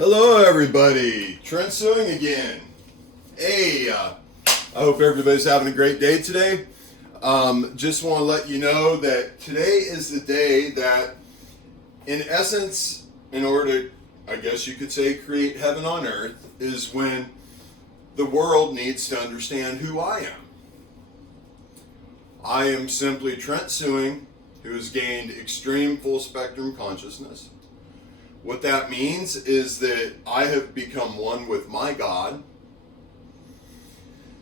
Hello, everybody. Trent Suing again. Hey, I hope everybody's having a great day today. Just want to let you know that today is the day that, in essence, in order to, I guess you could say, create heaven on earth, is when the world needs to understand who I am. I am simply Trent Suing, who has gained extreme full spectrum consciousness. What that means is that I have become one with my God.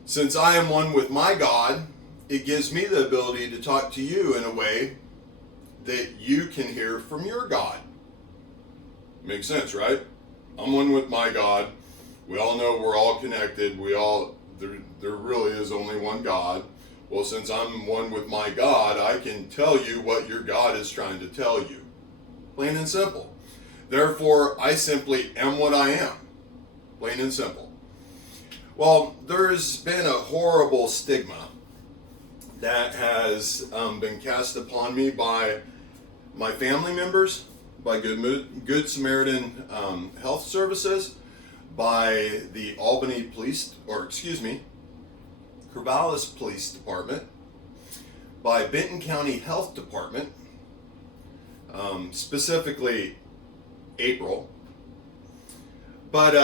Since I am one with my God, it gives me the ability to talk to you in a way that you can hear from your God. Makes sense, right? I'm one with my God. We all know we're all connected. There really is only one God. Well, since I'm one with my God, I can tell you what your God is trying to tell you. Plain and simple. Therefore, I simply am what I am. Plain and simple. Well, there's been a horrible stigma that has been cast upon me by my family members, by Good Samaritan Health Services, by the Corvallis Police Department, by Benton County Health Department, specifically April. But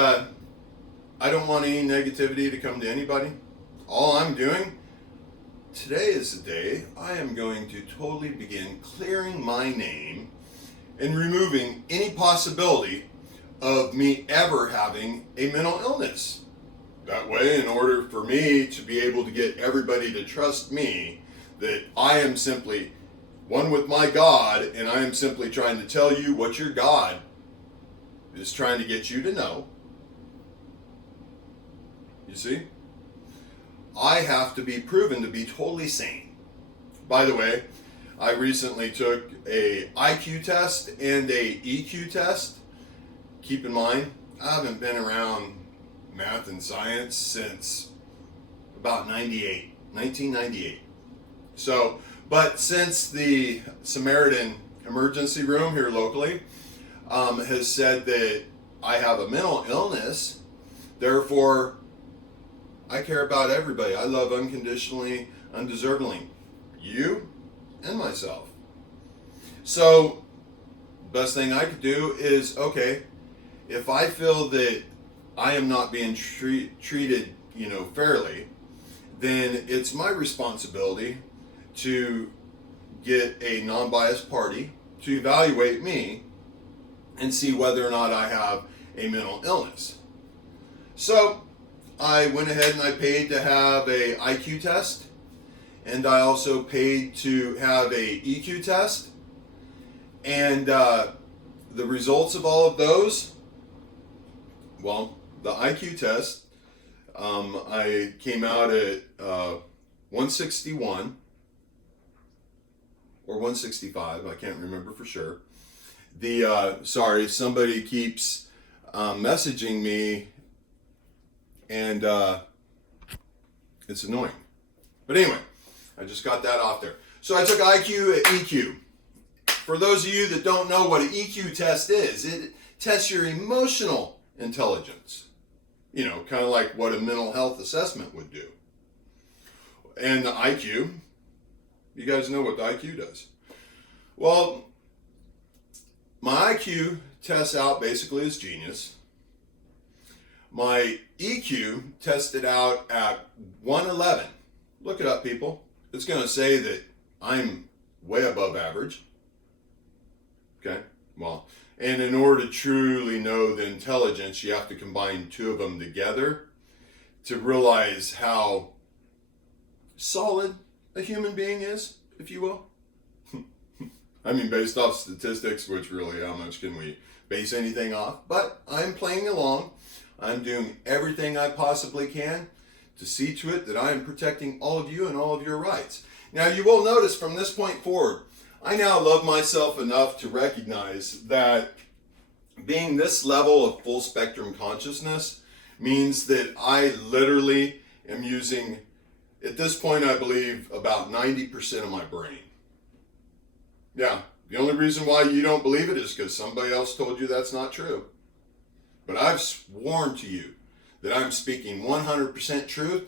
I don't want any negativity to come to anybody. All I'm doing, today is the day I am going to totally begin clearing my name and removing any possibility of me ever having a mental illness. That way, in order for me to be able to get everybody to trust me, that I am simply one with my God, and I am simply trying to tell you what your God is trying to get you to know. You see? I have to be proven to be totally sane. By the way, I recently took a IQ test and a EQ test. Keep in mind, I haven't been around math and science since about 1998. So, but since the Samaritan emergency room here locally has said that I have a mental illness, therefore I care about everybody. I love unconditionally, undeservingly, you and myself. So, best thing I could do is, okay, if I feel that I am not being treated, fairly, then it's my responsibility to get a non-biased party to evaluate me and see whether or not I have a mental illness. So I went ahead and I paid to have a IQ test, and I also paid to have a EQ test, and the results of all of those, well, the IQ test, I came out at 161 or 165, I can't remember for sure. Somebody keeps messaging me, and it's annoying. But anyway, I just got that off there. So I took IQ at EQ. For those of you that don't know what an EQ test is, it tests your emotional intelligence. Kind of like what a mental health assessment would do. And the IQ, you guys know what the IQ does. Well, my IQ tests out basically as genius. My EQ tested out at 111. Look it up, people. It's going to say that I'm way above average. Okay? Well, and in order to truly know the intelligence, you have to combine two of them together to realize how solid a human being is, if you will. I mean, based off statistics, which really, how much can we base anything off? But I'm playing along. I'm doing everything I possibly can to see to it that I am protecting all of you and all of your rights. Now, you will notice from this point forward, I now love myself enough to recognize that being this level of full spectrum consciousness means that I literally am using, at this point, I believe, about 90% of my brain. Yeah, the only reason why you don't believe it is because somebody else told you that's not true. But I've sworn to you that I'm speaking 100% truth,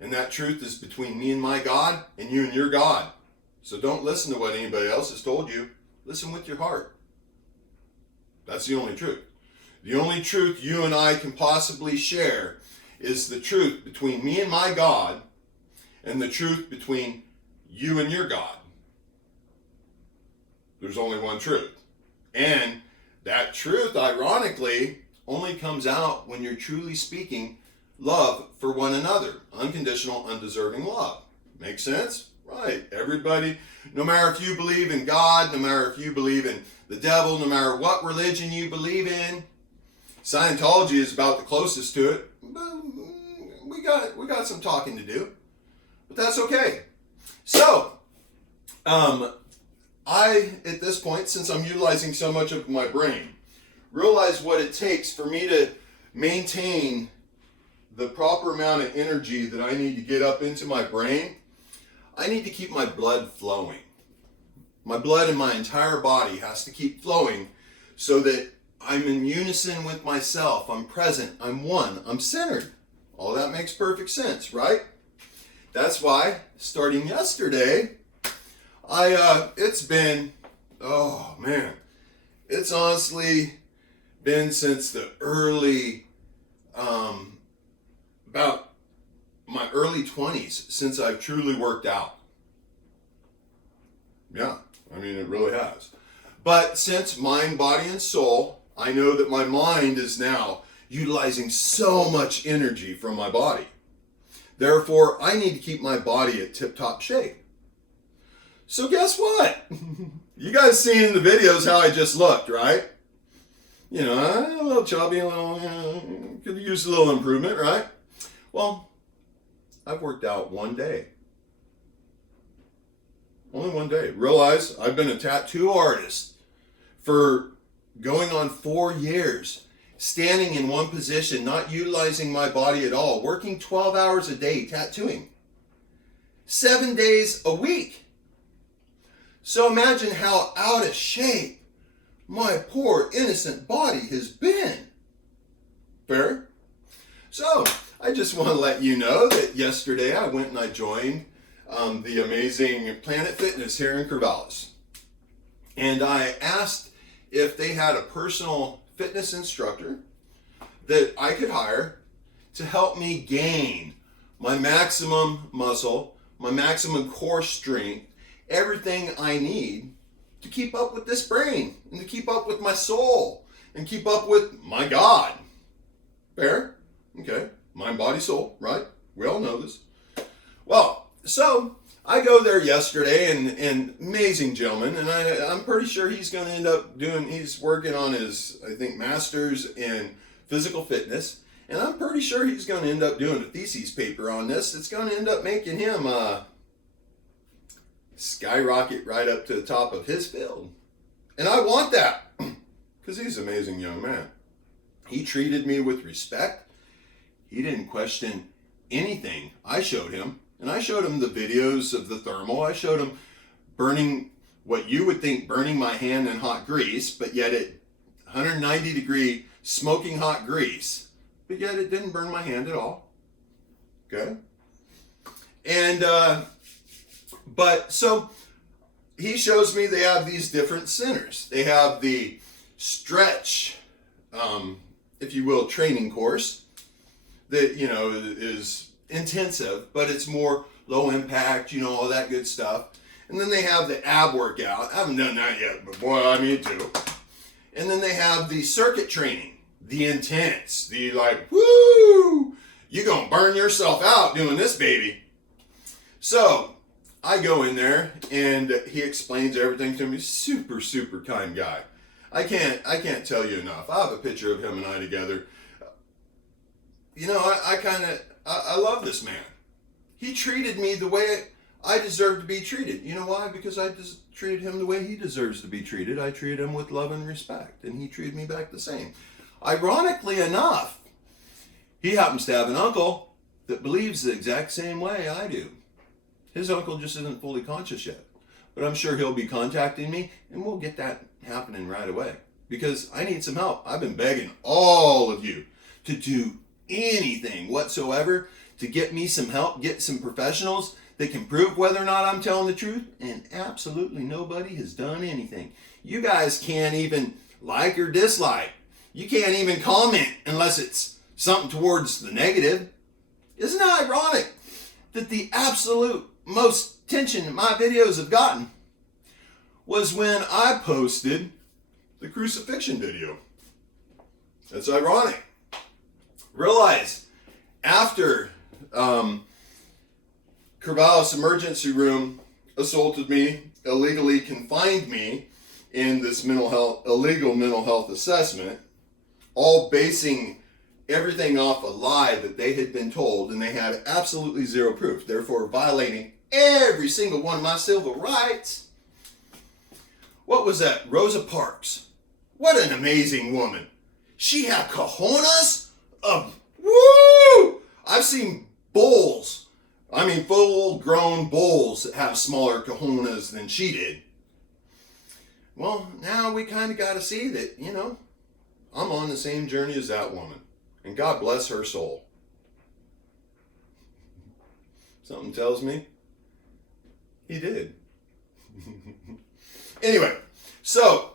and that truth is between me and my God and you and your God. So don't listen to what anybody else has told you. Listen with your heart. That's the only truth. The only truth you and I can possibly share is the truth between me and my God and the truth between you and your God. There's only one truth. And that truth, ironically, only comes out when you're truly speaking love for one another. Unconditional, undeserving love. Make sense? Right. Everybody, no matter if you believe in God, no matter if you believe in the devil, no matter what religion you believe in, Scientology is about the closest to it. We got some talking to do. But that's okay. So, I, at this point, since I'm utilizing so much of my brain, realize what it takes for me to maintain the proper amount of energy that I need to get up into my brain. I need to keep my blood flowing. My blood in my entire body has to keep flowing so that I'm in unison with myself. I'm present. I'm one. I'm centered. All that makes perfect sense, right? That's why, starting yesterday, it's been, oh man, it's honestly been since the early, about my early 20s since I've truly worked out. Yeah, I mean, it really has. But since mind, body, and soul, I know that my mind is now utilizing so much energy from my body. Therefore, I need to keep my body at tip-top shape. So guess what? You guys seen in the videos how I just looked, right? You know, a little chubby, a little, could use a little improvement, right? Well, I've worked out one day. Only one day. Realize I've been a tattoo artist for going on 4 years, standing in one position, not utilizing my body at all, working 12 hours a day tattooing, 7 days a week. So imagine how out of shape my poor innocent body has been. Fair? So I just want to let you know that yesterday I went and I joined the amazing Planet Fitness here in Corvallis. And I asked if they had a personal fitness instructor that I could hire to help me gain my maximum muscle, my maximum core strength, everything I need to keep up with this brain and to keep up with my soul and keep up with my God. Fair? Okay. Mind, body, soul, right? We all know this. Well, so I go there yesterday and amazing gentleman, and I'm pretty sure he's going to end up he's working on his, I think, master's in physical fitness, and I'm pretty sure he's going to end up doing a thesis paper on this. It's going to end up making him skyrocket right up to the top of his field. And I want that because he's an amazing young man. He treated me with respect. He didn't question anything I showed him. And I showed him the videos of the thermal. I showed him burning what you would think burning my hand in hot grease, but yet at 190 degree smoking hot grease, but yet it didn't burn my hand at all. Okay? And, but so he shows me they have these different centers. They have the stretch, if you will, training course that, you know, is intensive, but it's more low impact, you know, all that good stuff. And then they have the ab workout. I haven't done that yet, but boy, I need to. And then they have the circuit training, the intense, the like, woo, you gonna burn yourself out doing this, baby. So I go in there and he explains everything to me. Super, super kind guy. I can't tell you enough. I have a picture of him and I together. You know, I love this man. He treated me the way I deserve to be treated. You know why? Because I just treated him the way he deserves to be treated. I treated him with love and respect, and he treated me back the same. Ironically enough, he happens to have an uncle that believes the exact same way I do. His uncle just isn't fully conscious yet, but I'm sure he'll be contacting me, and we'll get that happening right away. because I need some help. I've been begging all of you to do anything whatsoever to get me some help, get some professionals that can prove whether or not I'm telling the truth, and absolutely nobody has done anything. You guys can't even like or dislike. You can't even comment unless it's something towards the negative. Isn't it ironic that the absolute most attention my videos have gotten was when I posted the crucifixion video? That's ironic. Realize after Corvallis emergency room assaulted me, illegally confined me in this illegal mental health assessment, all basing everything off a lie that they had been told, and they had absolutely zero proof, therefore violating every single one of my civil rights. What was that? Rosa Parks. What an amazing woman. She had cojones of, woo! I've seen bulls, full-grown bulls that have smaller cojones than she did. Well, now we kind of got to see that, I'm on the same journey as that woman. And God bless her soul. Something tells me he did. Anyway, so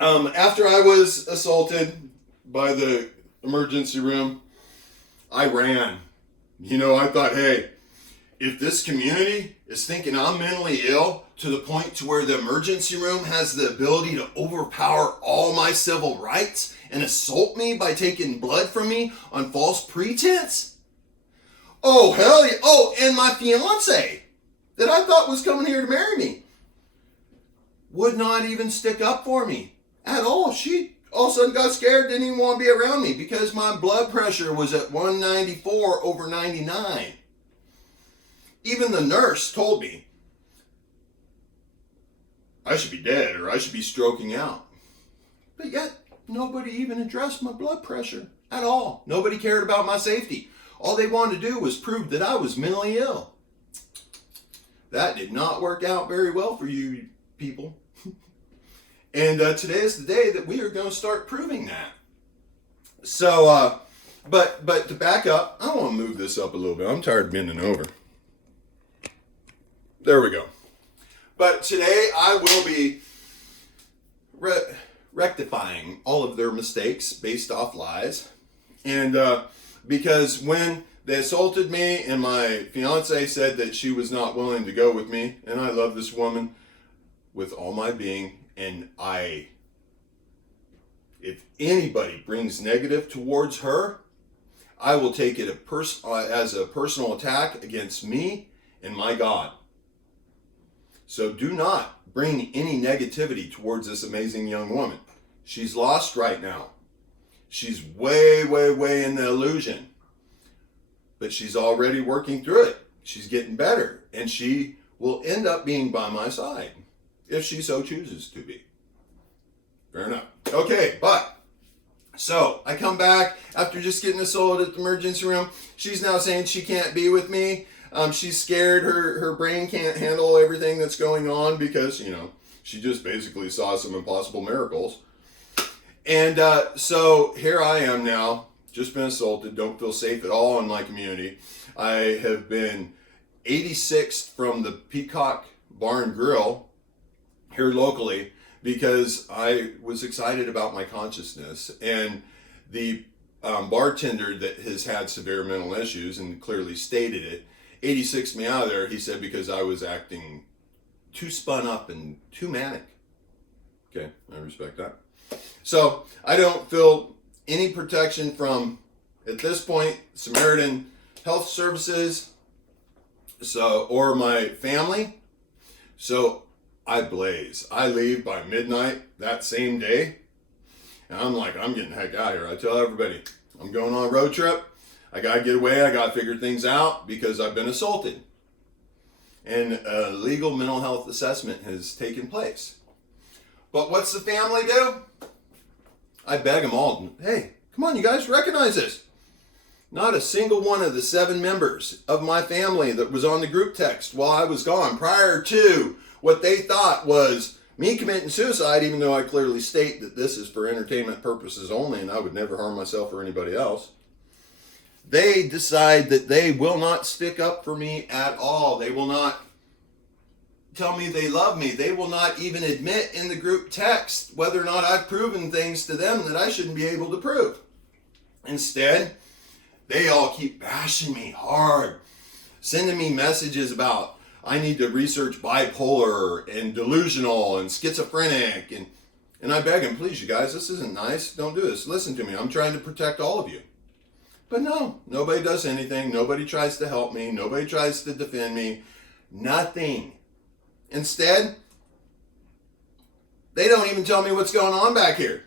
after I was assaulted by the emergency room, I ran. I thought, hey, if this community is thinking I'm mentally ill to the point to where the emergency room has the ability to overpower all my civil rights and assault me by taking blood from me on false pretense? Oh, hell yeah. Oh, and my fiance that I thought was coming here to marry me would not even stick up for me at all. She all of a sudden got scared, didn't even want to be around me because my blood pressure was at 194/99. Even the nurse told me I should be dead or I should be stroking out. But yet, nobody even addressed my blood pressure at all. Nobody cared about my safety. All they wanted to do was prove that I was mentally ill. That did not work out very well for you people. And today is the day that we are going to start proving that. So, but to back up, I want to move this up a little bit. I'm tired of bending over. There we go. But today I will be rectifying all of their mistakes based off lies. And because when they assaulted me and my fiance said that she was not willing to go with me, and I love this woman with all my being, and if anybody brings negative towards her, I will take it as a personal attack against me and my God. So do not bring any negativity towards this amazing young woman. She's lost right now. She's way, way, way in the illusion. But she's already working through it. She's getting better. And she will end up being by my side if she so chooses to be. Fair enough. Okay, but so I come back after just getting assaulted at the emergency room. She's now saying she can't be with me. She's scared. Her brain can't handle everything that's going on because, she just basically saw some impossible miracles. And so here I am now, just been assaulted, don't feel safe at all in my community. I have been 86th from the Peacock Bar and Grill here locally because I was excited about my consciousness. And the bartender that has had severe mental issues and clearly stated it, 86 me out of there, he said, because I was acting too spun up and too manic. Okay, I respect that. So I don't feel any protection from, at this point, Samaritan Health Services, or my family. So I blaze. I leave by midnight that same day. And I'm like, I'm getting the heck out of here. I tell everybody, I'm going on a road trip. I got to get away. I got to figure things out because I've been assaulted. And a legal mental health assessment has taken place. But what's the family do? I beg them all, hey, come on, you guys, recognize this. Not a single one of the 7 members of my family that was on the group text while I was gone, prior to what they thought was Me committing suicide, even though I clearly state that this is for entertainment purposes only and I would never harm myself or anybody else, they decide that they will not stick up for me at all. They will not tell me they love me. They will not even admit in the group text whether or not I've proven things to them that I shouldn't be able to prove. Instead, they all keep bashing me hard, sending me messages about I need to research bipolar and delusional and schizophrenic. And I beg them, please, you guys, this isn't nice. Don't do this. Listen to me. I'm trying to protect all of you. But no, nobody does anything. Nobody tries to help me. Nobody tries to defend me. Nothing. Instead, they don't even tell me what's going on back here.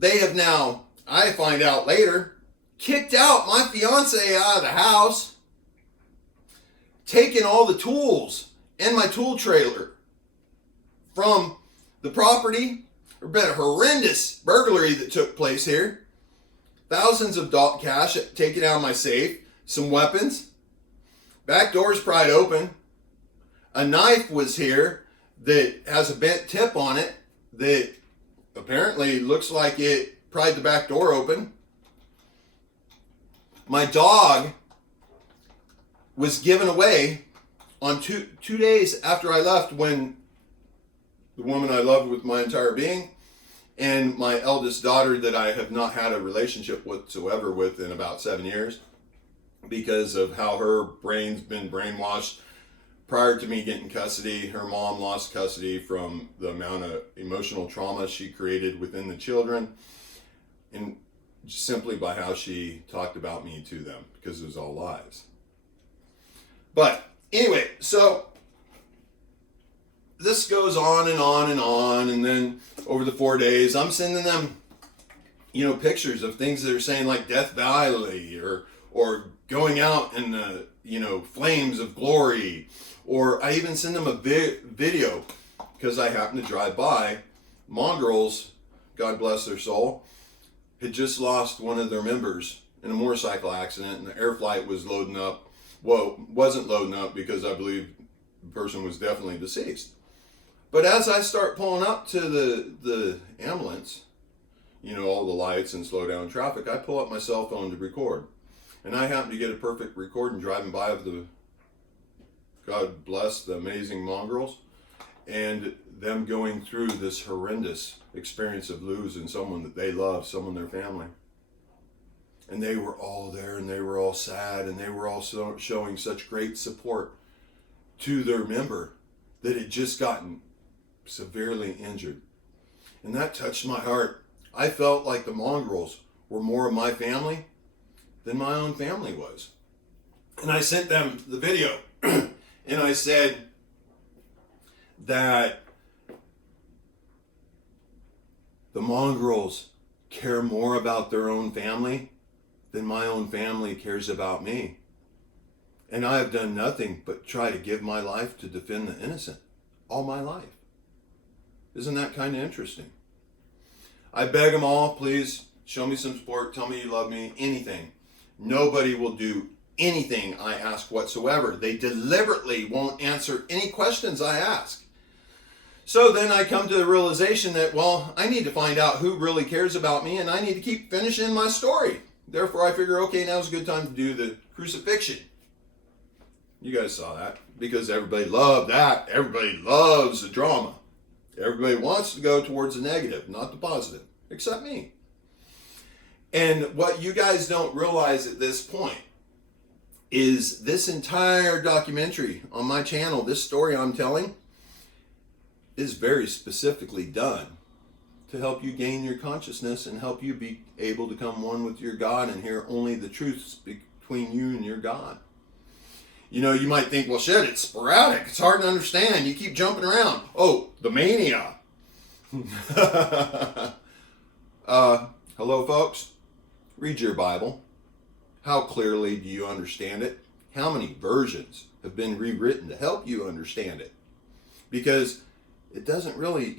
They have now, I find out later, kicked out my fiance out of the house, taken all the tools and my tool trailer from the property. There's been a horrendous burglary that took place here. Thousands of cash taken out of my safe, some weapons. Back door's pried open. A knife was here that has a bent tip on it that apparently looks like it pried the back door open. My dog was given away on two days after I left, when the woman I loved with my entire being and my eldest daughter that I have not had a relationship whatsoever with in about 7 years because of how her brain's been brainwashed. Prior to me getting custody, her mom lost custody from the amount of emotional trauma she created within the children, and simply by how she talked about me to them, because it was all lies. But anyway, so this goes on and on and on, and then over the 4 days, I'm sending them, pictures of things that are saying like Death Valley or going out in the, flames of glory. Or I even send them a video because I happen to drive by. Mongrels, God bless their soul, had just lost one of their members in a motorcycle accident, and the air flight was loading up. Well, wasn't loading up because I believe the person was definitely deceased. But as I start pulling up to the ambulance, all the lights and slow down traffic, I pull up my cell phone to record. And I happen to get a perfect recording driving by of the, God bless the amazing mongrels, and them going through this horrendous experience of losing someone that they love, someone in their family. And they were all there, and they were all sad, and they were also showing such great support to their member that had just gotten severely injured. And that touched my heart. I felt like the mongrels were more of my family than my own family was. And I sent them the video. And I said that the mongrels care more about their own family than my own family cares about me. And I have done nothing but try to give my life to defend the innocent all my life. Isn't that kind of interesting? I beg them all, please show me some support, tell me you love me, anything. Nobody will do anything I ask whatsoever. They deliberately won't answer any questions I ask. So then I come to the realization that, I need to find out who really cares about me, and I need to keep finishing my story. Therefore, I figure, okay, now's a good time to do the crucifixion. You guys saw that, because everybody loved that. Everybody loves the drama. Everybody wants to go towards the negative, not the positive, except me. And what you guys don't realize at this point is this entire documentary on my channel, this story I'm telling, is very specifically done to help you gain your consciousness and help you be able to come one with your God and hear only the truths between you and your God. You might think, well, shit, it's sporadic. It's hard to understand. You keep jumping around. Oh, the mania. Hello, folks. Read your Bible. How clearly do you understand it? How many versions have been rewritten to help you understand it? Because it doesn't really,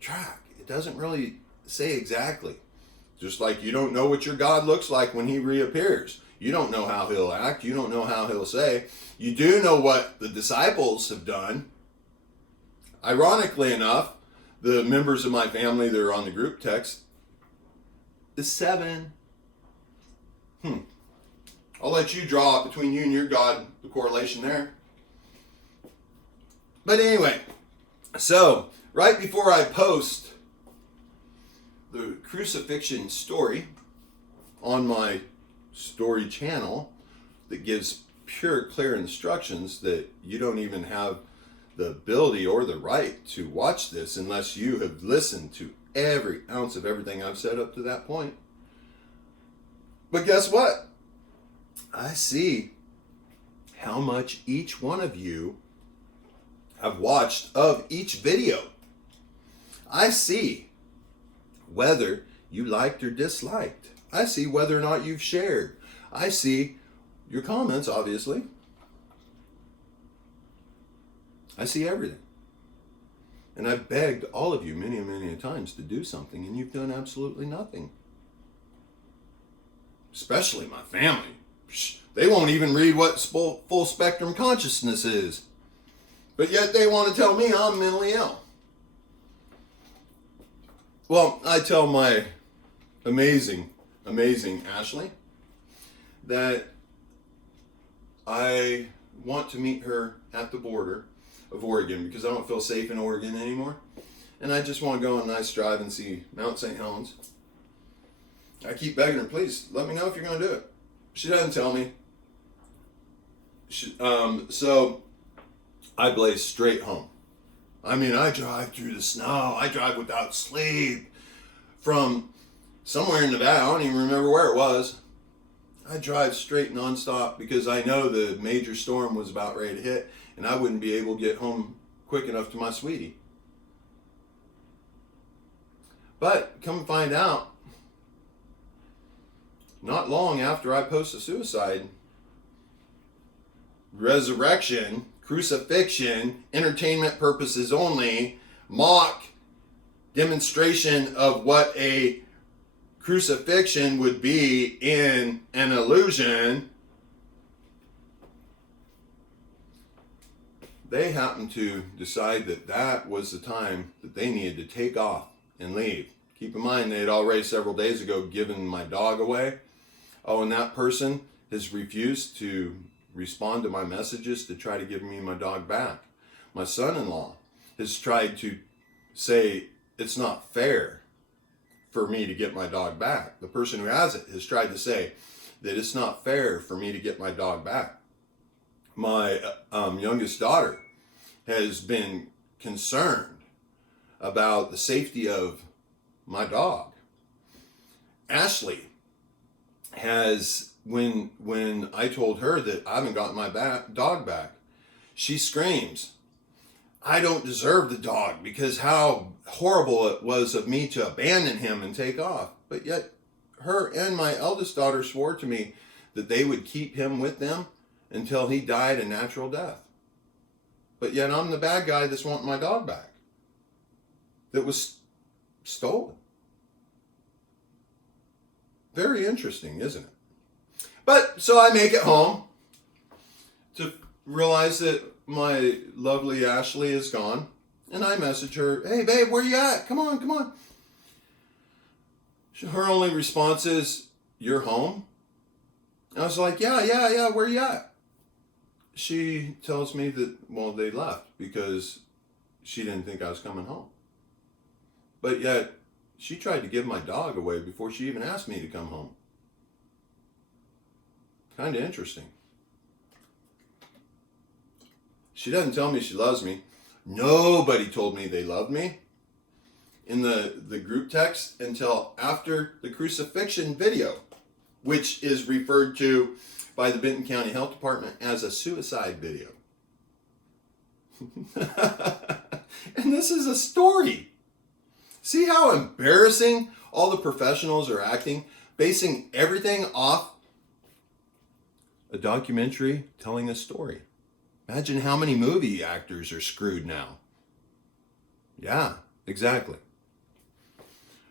track. It doesn't really say exactly. Just like you don't know what your God looks like when he reappears. You don't know how he'll act. You don't know how he'll say. You do know what the disciples have done. Ironically enough, the members of my family that are on the group text is 7. I'll let you draw between you and your God the correlation there. But anyway, so right before I post the crucifixion story on my story channel that gives pure, clear instructions that you don't even have the ability or the right to watch this unless you have listened to every ounce of everything I've said up to that point. But guess what? I see how much each one of you have watched of each video. I see whether you liked or disliked. I see whether or not you've shared. I see your comments, obviously. I see everything. And I've begged all of you many and many times to do something, and you've done absolutely nothing. Especially my family. They won't even read what full spectrum consciousness is. But yet they want to tell me I'm mentally ill. Well, I tell my amazing Ashley that I want to meet her at the border of Oregon because I don't feel safe in Oregon anymore. And I just want to go on a nice drive and see Mount St. Helens. I keep begging her, please let me know if you're going to do it. She doesn't tell me. So I blaze straight home. I mean, I drive through the snow. I drive without sleep from somewhere in Nevada. I don't even remember where it was. I drive straight nonstop because I know the major storm was about ready to hit and I wouldn't be able to get home quick enough to my sweetie. But come find out, not long after I post a suicide, resurrection, crucifixion, entertainment purposes only, mock demonstration of what a crucifixion would be in an illusion, they happened to decide that that was the time that they needed to take off and leave. Keep in mind, they had already several days ago given my dog away. Oh, and that person has refused to respond to my messages to try to give me my dog back. My son-in-law has tried to say it's not fair for me to get my dog back. The person who has it has tried to say that it's not fair for me to get my dog back. My youngest daughter has been concerned about the safety of my dog. Ashley has, when I told her that I haven't gotten my dog back, she screams, I don't deserve the dog because how horrible it was of me to abandon him and take off. But yet her and my eldest daughter swore to me that they would keep him with them until he died a natural death. But yet I'm the bad guy that's wanting my dog back that was stolen. Very interesting, isn't it? But so I make it home to realize that my lovely Ashley is gone. And I message her, hey babe, where you at? Come on, come on. Her only response is, you're home? And I was like, yeah, where you at? She tells me that, well, they left because she didn't think I was coming home. But yet, she tried to give my dog away before she even asked me to come home. Kind of interesting. She doesn't tell me she loves me. Nobody told me they loved me in the group text until after the crucifixion video, which is referred to by the Benton County Health Department as a suicide video. And this is a story. See how embarrassing all the professionals are acting, basing everything off a documentary telling a story. Imagine how many movie actors are screwed now. Yeah, exactly.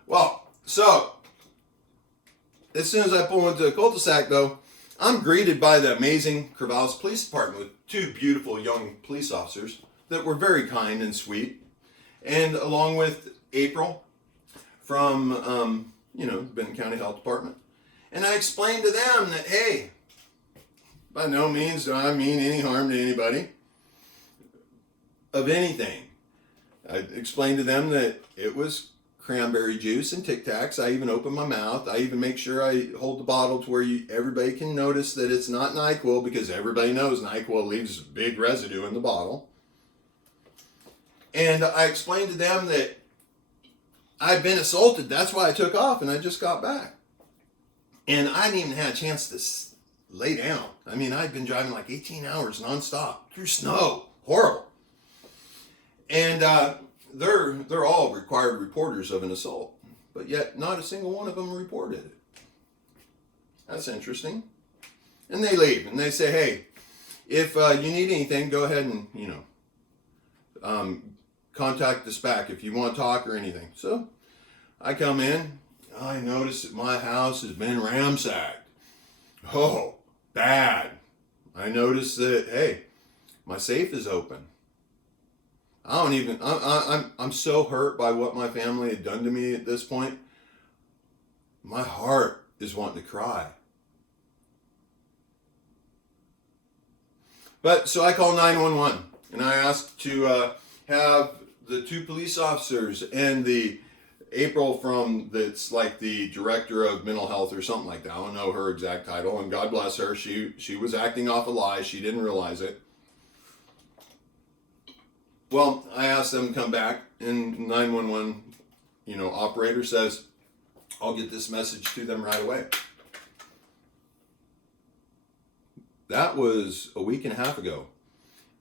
Well, so, as soon as I pull into a cul-de-sac though, I'm greeted by the amazing Corvallis Police Department with two beautiful young police officers. that were very kind and sweet, and along with April from, Benton County Health Department. And I explained to them that, hey, by no means do I mean any harm to anybody of anything. I explained to them that it was cranberry juice and Tic Tacs. I even open my mouth. I even make sure I hold the bottle to where everybody can notice that it's not NyQuil, because everybody knows NyQuil leaves a big residue in the bottle. And I explained to them that I've been assaulted. That's why I took off, and I just got back. And I hadn't even had a chance to lay down. I mean, I'd been driving like 18 hours nonstop through snow. Horrible. And they're all required reporters of an assault, but yet not a single one of them reported it. That's interesting. And they leave, and they say, hey, if you need anything, go ahead and, contact us back if you want to talk or anything. So I come in. I notice that my house has been ransacked. Oh, bad. I notice that, hey, my safe is open. I'm so hurt by what my family had done to me at this point. My heart is wanting to cry. But so I call 911, and I asked to have the 2 police officers and the April that's like the director of mental health or something like that. I don't know her exact title, and God bless her. She was acting off a lie. She didn't realize it. Well, I asked them to come back, and 911, operator says, I'll get this message to them right away. That was a week and a half ago,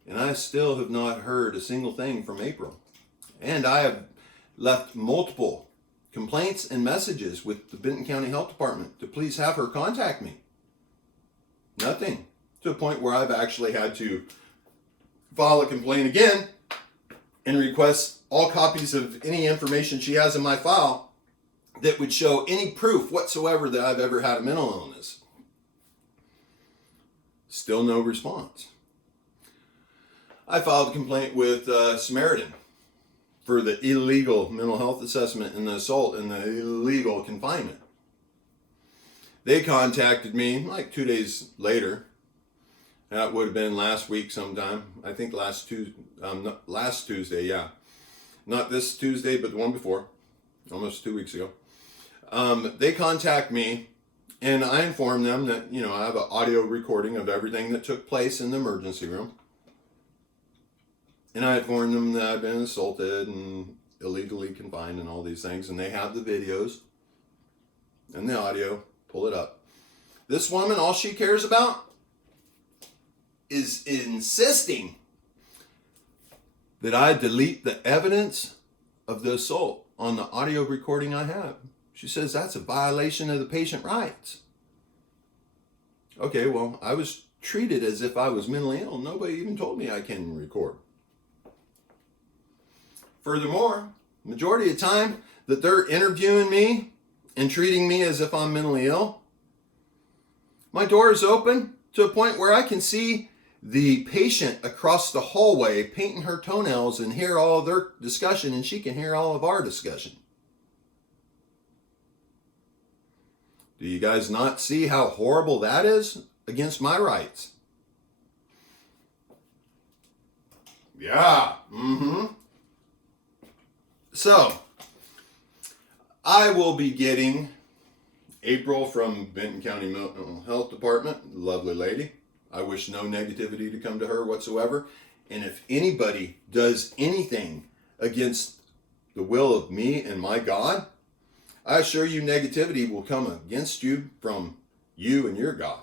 and I still have not heard a single thing from April. And I have left multiple complaints and messages with the Benton County Health Department to please have her contact me. Nothing. To a point where I've actually had to file a complaint again and request all copies of any information she has in my file that would show any proof whatsoever that I've ever had a mental illness. Still no response. I filed a complaint with Samaritan for the illegal mental health assessment and the assault and the illegal confinement. They contacted me like 2 days later. That would have been last week sometime. I think last Tuesday, yeah. Not this Tuesday, but the one before. Almost 2 weeks ago. They contact me, and I inform them that, I have an audio recording of everything that took place in the emergency room. And I informed them that I've been assaulted and illegally confined and all these things. And they have the videos and the audio. Pull it up. This woman, all she cares about is insisting that I delete the evidence of the assault on the audio recording I have. She says that's a violation of the patient rights. Okay, well, I was treated as if I was mentally ill. Nobody even told me I can record. Furthermore, majority of the time that they're interviewing me and treating me as if I'm mentally ill, my door is open to a point where I can see the patient across the hallway painting her toenails and hear all of their discussion, and she can hear all of our discussion. Do you guys not see how horrible that is against my rights? Yeah. So, I will be getting April from Benton County Mental Health Department, lovely lady. I wish no negativity to come to her whatsoever. And if anybody does anything against the will of me and my God, I assure you negativity will come against you from you and your God.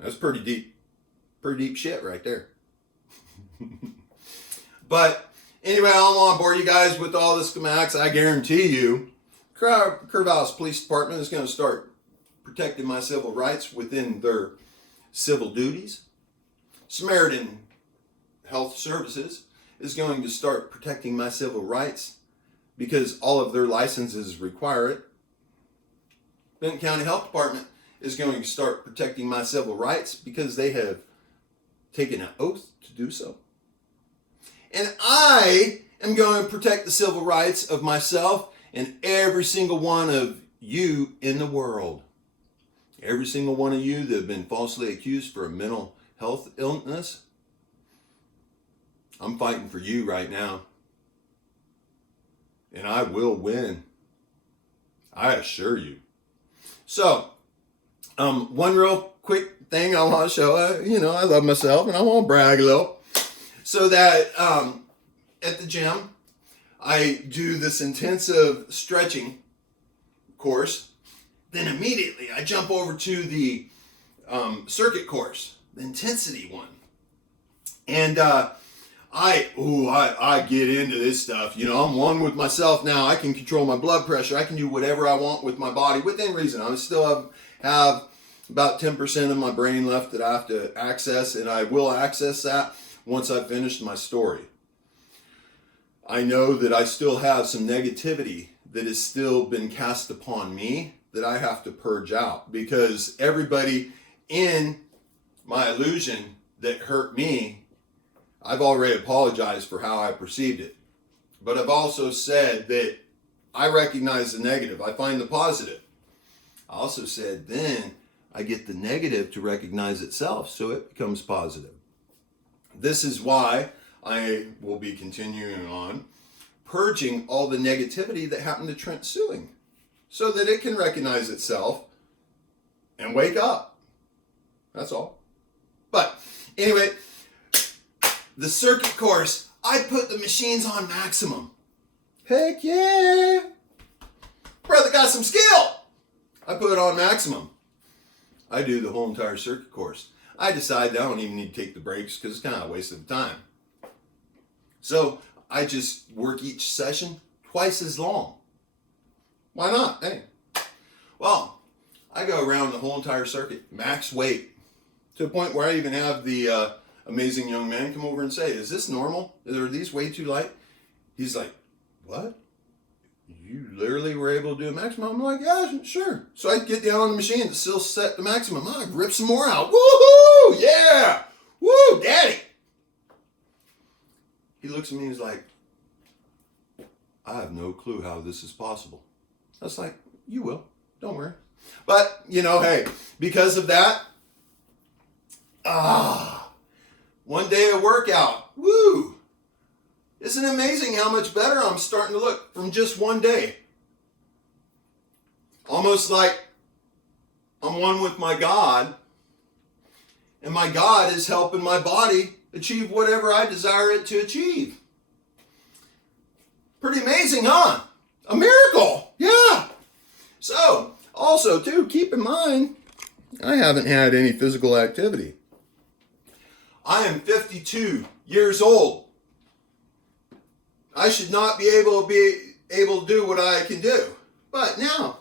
That's pretty deep shit right there. But anyway, I'm on board, you guys, with all the schematics. I guarantee you, Corvallis Police Department is going to start protecting my civil rights within their civil duties. Samaritan Health Services is going to start protecting my civil rights because all of their licenses require it. Benton County Health Department is going to start protecting my civil rights because they have taken an oath to do so. And I am going to protect the civil rights of myself and every single one of you in the world. Every single one of you that have been falsely accused for a mental health illness, I'm fighting for you right now. And I will win. I assure you. So, one real quick thing I want to show. I love myself and I want to brag a little. So that at the gym, I do this intensive stretching course. Then immediately I jump over to the circuit course, the intensity one. And I get into this stuff. I'm one with myself now. I can control my blood pressure. I can do whatever I want with my body within reason. I still have about 10% of my brain left that I have to access, and I will access that once I've finished my story. I know that I still have some negativity that has still been cast upon me that I have to purge out, because everybody in my illusion that hurt me, I've already apologized for how I perceived it. But I've also said that I recognize the negative. I find the positive. I also said then I get the negative to recognize itself, so it becomes positive. This is why I will be continuing on purging all the negativity that happened to Trent Suing, so that it can recognize itself and wake up. That's all. But anyway, the circuit course, I put the machines on maximum. Heck yeah! Brother got some skill. I put it on maximum. I do the whole entire circuit course. I decide I don't even need to take the breaks because it's kind of a waste of time. So I just work each session twice as long. Why not? Hey. Well, I go around the whole entire circuit, max weight, to the point where I even have the amazing young man come over and say, "Is this normal? Are these way too light?" He's like, "What? You literally were able to do a maximum?" I'm like, "Yeah, sure." So I get down on the machine to still set the maximum. I rip some more out. Woohoo! Yeah! Woo, daddy! He looks at me and he's like, "I have no clue how this is possible." I was like, "You will. Don't worry." But, hey, because of that, one day of workout. Woo! Isn't it amazing how much better I'm starting to look from just one day? Almost like I'm one with my God, and my God is helping my body achieve whatever I desire it to achieve. Pretty amazing, huh? A miracle. Yeah. So, also, too, keep in mind, I haven't had any physical activity. I am 52 years old. I should not be able to do what I can do. But now,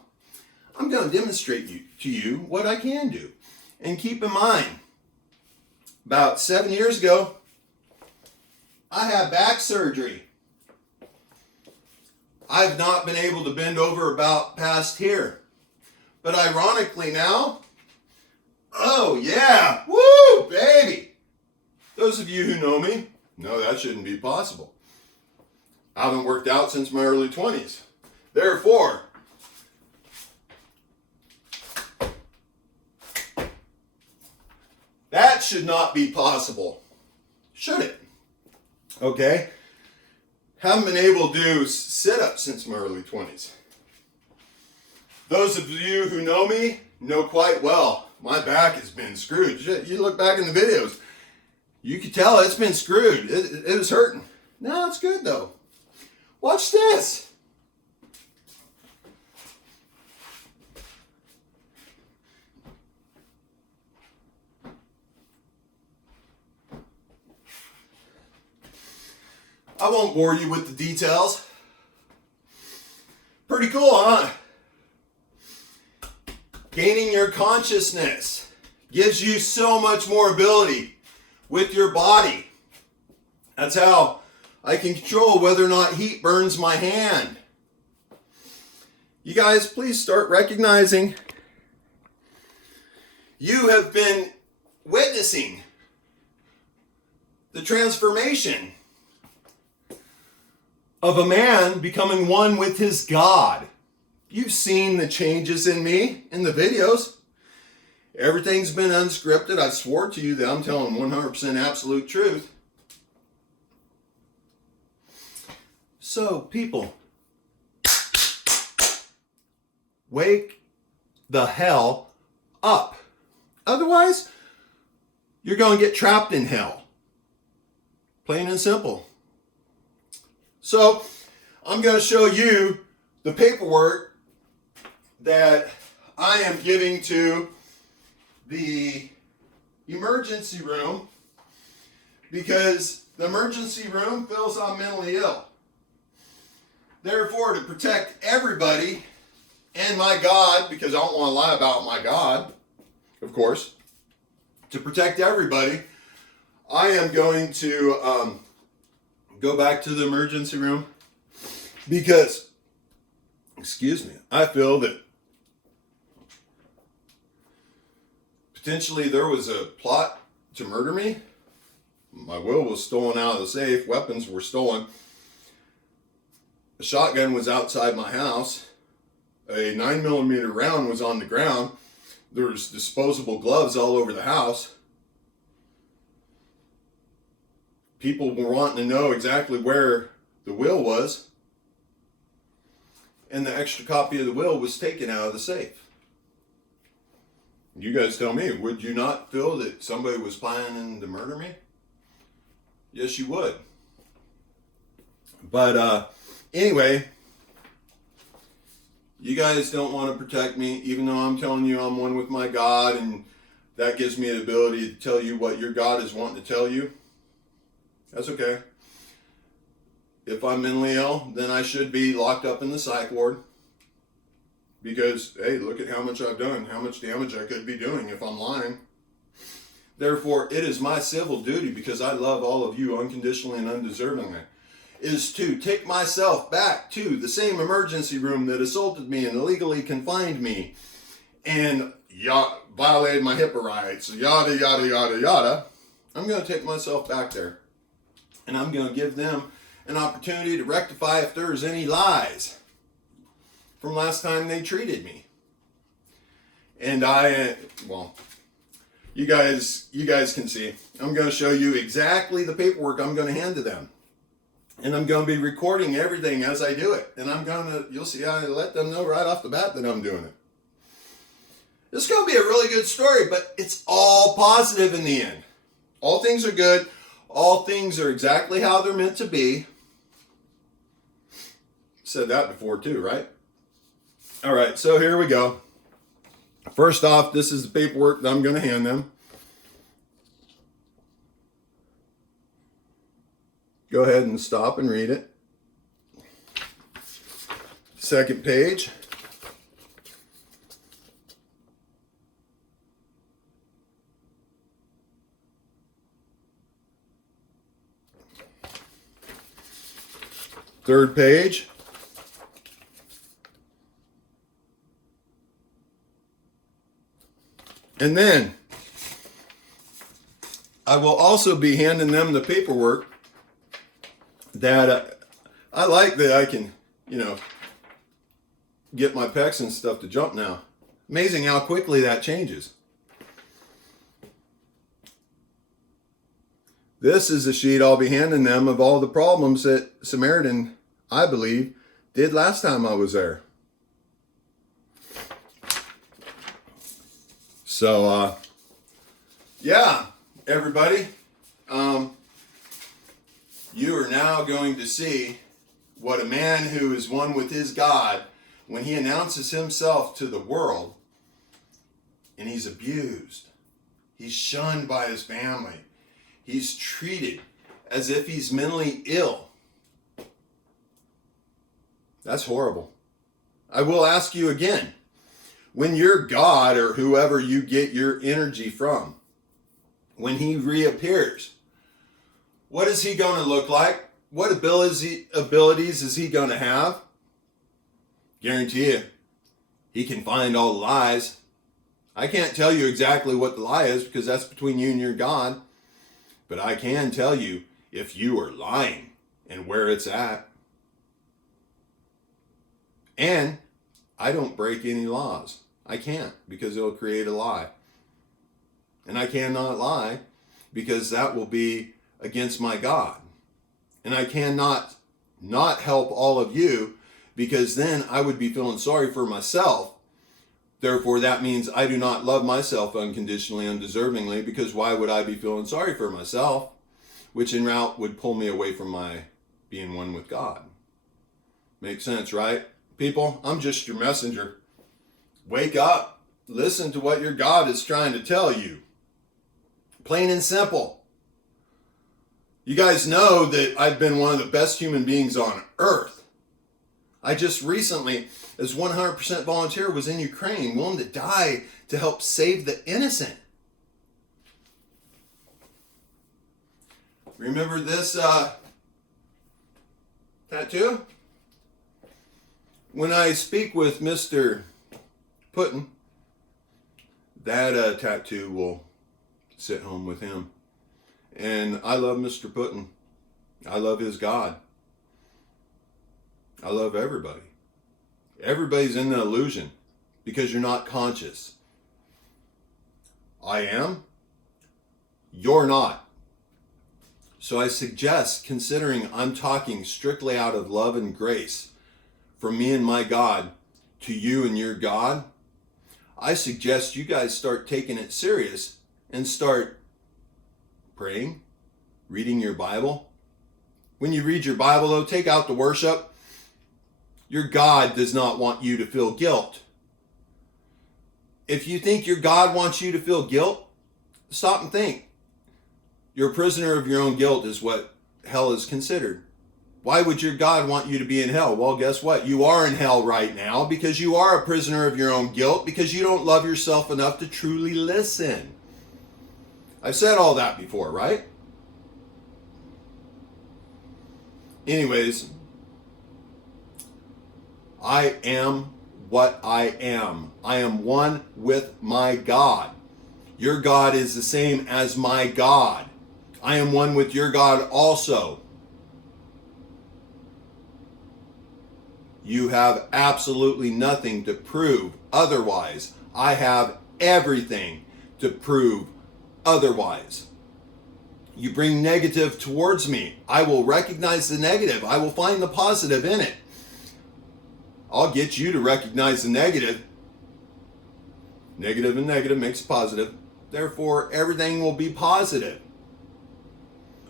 I'm going to demonstrate to you what I can do. And keep in mind, about 7 years ago, I had back surgery. I've not been able to bend over about past here. But ironically now, oh yeah, woo, baby. Those of you who know me know that shouldn't be possible. I haven't worked out since my early 20s. Therefore, that should not be possible. Should it? Okay. Haven't been able to do sit-ups since my early 20s. Those of you who know me know quite well, my back has been screwed. You look back in the videos, you can tell it's been screwed. It was hurting. Now it's good though. Watch this. I won't bore you with the details. Pretty cool, huh? Gaining your consciousness gives you so much more ability with your body. That's how I can control whether or not heat burns my hand. You guys, please start recognizing you have been witnessing the transformation of a man becoming one with his God. You've seen the changes in me in the videos. Everything's been unscripted. I swore to you that I'm telling 100% absolute truth. So, people, wake the hell up. Otherwise, you're going to get trapped in hell. Plain and simple. So, I'm going to show you the paperwork that I am giving to the emergency room, because the emergency room feels I'm mentally ill. Therefore, to protect everybody and my God, because I don't want to lie about my God, of course, to protect everybody, I am going to go back to the emergency room because, excuse me, I feel that potentially there was a plot to murder me. My will was stolen out of the safe. Weapons were stolen. A shotgun was outside my house. A 9mm round was on the ground. There was disposable gloves all over the house. People were wanting to know exactly where the will was. And the extra copy of the will was taken out of the safe. You guys tell me, would you not feel that somebody was planning to murder me? Yes, you would. But anyway, you guys don't want to protect me, even though I'm telling you I'm one with my God, and that gives me the ability to tell you what your God is wanting to tell you. That's okay. If I'm mentally ill, then I should be locked up in the psych ward. Because, hey, look at how much I've done, how much damage I could be doing if I'm lying. Therefore, it is my civil duty, because I love all of you unconditionally and undeservingly, is to take myself back to the same emergency room that assaulted me and illegally confined me and violated my HIPAA rights, yada, yada, yada, yada. I'm going to take myself back there. And I'm going to give them an opportunity to rectify if there's any lies from last time they treated me. And you guys can see. I'm going to show you exactly the paperwork I'm going to hand to them. And I'm going to be recording everything as I do it. And you'll see, I let them know right off the bat that I'm doing it. This is going to be a really good story, but it's all positive in the end. All things are good. All things are exactly how they're meant to be. Said that before too, right? All right, so here we go. First off, this is the paperwork that I'm going to hand them. Go ahead and stop and read it. Second page. Third page. And then I will also be handing them the paperwork that I like, that I can, get my pecs and stuff to jump now. Amazing how quickly that changes. This is a sheet I'll be handing them of all the problems that Samaritan, I believe, did last time I was there. So, yeah, everybody, you are now going to see what a man who is one with his God, when he announces himself to the world, and he's abused, he's shunned by his family, he's treated as if he's mentally ill. That's horrible. I will ask you again, when your God, or whoever you get your energy from, when he reappears, what is he going to look like? What abilities is he going to have? Guarantee you, he can find all the lies. I can't tell you exactly what the lie is, because that's between you and your God. But I can tell you if you are lying and where it's at. And I don't break any laws. I can't, because it'll create a lie. And I cannot lie because that will be against my God. And I cannot not help all of you, because then I would be feeling sorry for myself. Therefore, that means I do not love myself unconditionally, undeservingly, because why would I be feeling sorry for myself? Which en route would pull me away from my being one with God. Makes sense, right? People, I'm just your messenger. Wake up. Listen to what your God is trying to tell you. Plain and simple. You guys know that I've been one of the best human beings on earth. I just recently, as 100% volunteer, was in Ukraine, willing to die to help save the innocent. Remember this tattoo? When I speak with Mr. Putin, that tattoo will sit home with him. And I love Mr. Putin. I love his God. I love everybody. Everybody's in the illusion because you're not conscious. I am. You're not. So I suggest, considering I'm talking strictly out of love and grace from me and my God to you and your God, I suggest you guys start taking it serious and start praying, reading your Bible. When you read your Bible, though, take out the worship. Your God does not want you to feel guilt. If you think your God wants you to feel guilt, stop and think. You're a prisoner of your own guilt is what hell is considered. Why would your God want you to be in hell? Well, guess what? You are in hell right now because you are a prisoner of your own guilt, because you don't love yourself enough to truly listen. I've said all that before, right? Anyways, I am what I am. I am one with my God. Your God is the same as my God. I am one with your God also. You have absolutely nothing to prove otherwise. I have everything to prove otherwise. You bring negative towards me, I will recognize the negative. I will find the positive in it. I'll get you to recognize the negative. Negative and negative makes positive. Therefore, everything will be positive.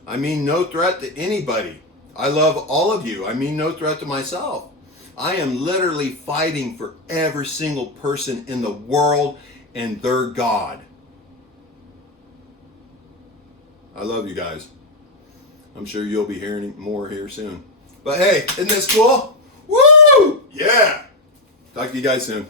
I mean no threat to anybody. I love all of you. I mean no threat to myself. I am literally fighting for every single person in the world and their God. I love you guys. I'm sure you'll be hearing more here soon. But hey, isn't this cool? Woo! Yeah! Talk to you guys soon.